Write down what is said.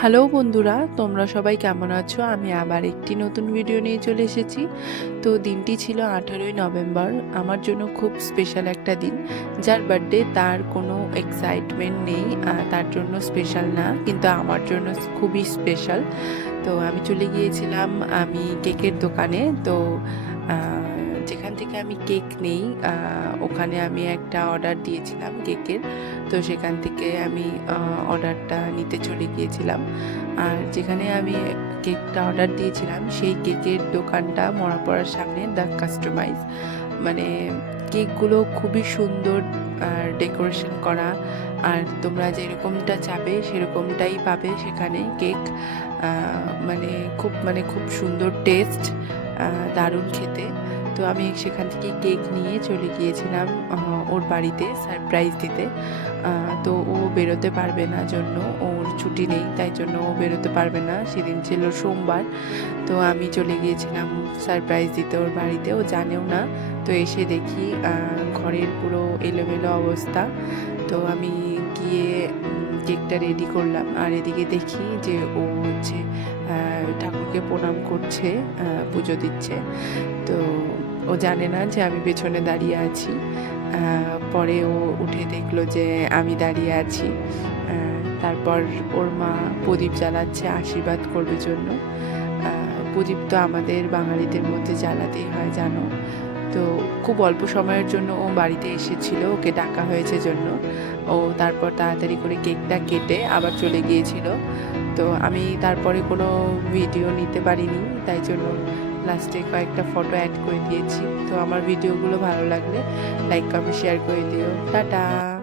Hello বন্ধুরা, তোমরা সবাই কেমন আছো? আমি আবার একটি নতুন ভিডিও নিয়ে চলে এসেছি। তো দিনটি ছিল 18ই নভেম্বর। আমার জন্য খুব স্পেশাল একটা দিন। যার বার্থডে তার কোনো এক্সাইটমেন্ট নেই, তার জন্য স্পেশাল না, কিন্তু আমার জন্য খুবই স্পেশাল। তো আমি চলে গিয়েছিলাম আমি কেকের দোকানে। তো যেখান থেকে আমি কেক নেই, ওখানে আমি একটা অর্ডার দিয়েছিলাম কেকের। তো সেখান থেকে আমি অর্ডারটা নিতে চলে গিয়েছিলাম। আর যেখানে আমি কেকটা অর্ডার দিয়েছিলাম সেই কেকের দোকানটা মরাপাড়ার সামনে, দ্য কাস্টমাইজ। মানে কেকগুলো খুবই সুন্দর আর ডেকোরেশন করা, আর তোমরা যেরকমটা চাবে সেরকমটাই পাবে সেখানে কেক। খুব সুন্দর টেস্ট, দারুণ খেতে। তো আমি সেখান থেকে কেক নিয়ে চলে গিয়েছিলাম ওর বাড়িতে সারপ্রাইজ দিতে। তো ও বেরোতে পারবে না, জন্য ওর ছুটি নেই, তাই জন্য ও বেরোতে পারবে না, সেদিন ছিল সোমবার। তো আমি চলে গিয়েছিলাম সারপ্রাইজ দিতে ওর বাড়িতে, ও জানেও না। তো এসে দেখি ঘরের পুরো এলোমেলো অবস্থা। তো আমি গিয়ে কেকটা রেডি করলাম, আর এদিকে দেখি যে ও হচ্ছে ঠাকুরকে প্রণাম করছে, পুজো দিচ্ছে। তো ও জানে না যে আমি পেছনে দাঁড়িয়ে আছি। পরে ও উঠে দেখলো যে আমি দাঁড়িয়ে আছি। তারপর ওর মা প্রদীপ জ্বালাচ্ছে আশীর্বাদ করবে জন্য। প্রদীপ তো আমাদের বাঙালিদের মধ্যে জ্বালাতেই হয়, জানো। তো খুব অল্প সময়ের জন্য ও বাড়িতে এসেছিল, ওকে ডাকা হয়েছে জন্য। ও তারপর তাড়াতাড়ি করে কেকটা কেটে আবার চলে গিয়েছিল। তো আমি তারপরে কোনো ভিডিও নিতে পারিনি, তাই জন্য লাস্টে কয়েকটা ফটো অ্যাড করে দিয়েছি। তো আমার ভিডিওগুলো ভালো লাগলে লাইক কমেন্ট শেয়ার করে দিও। টাটা।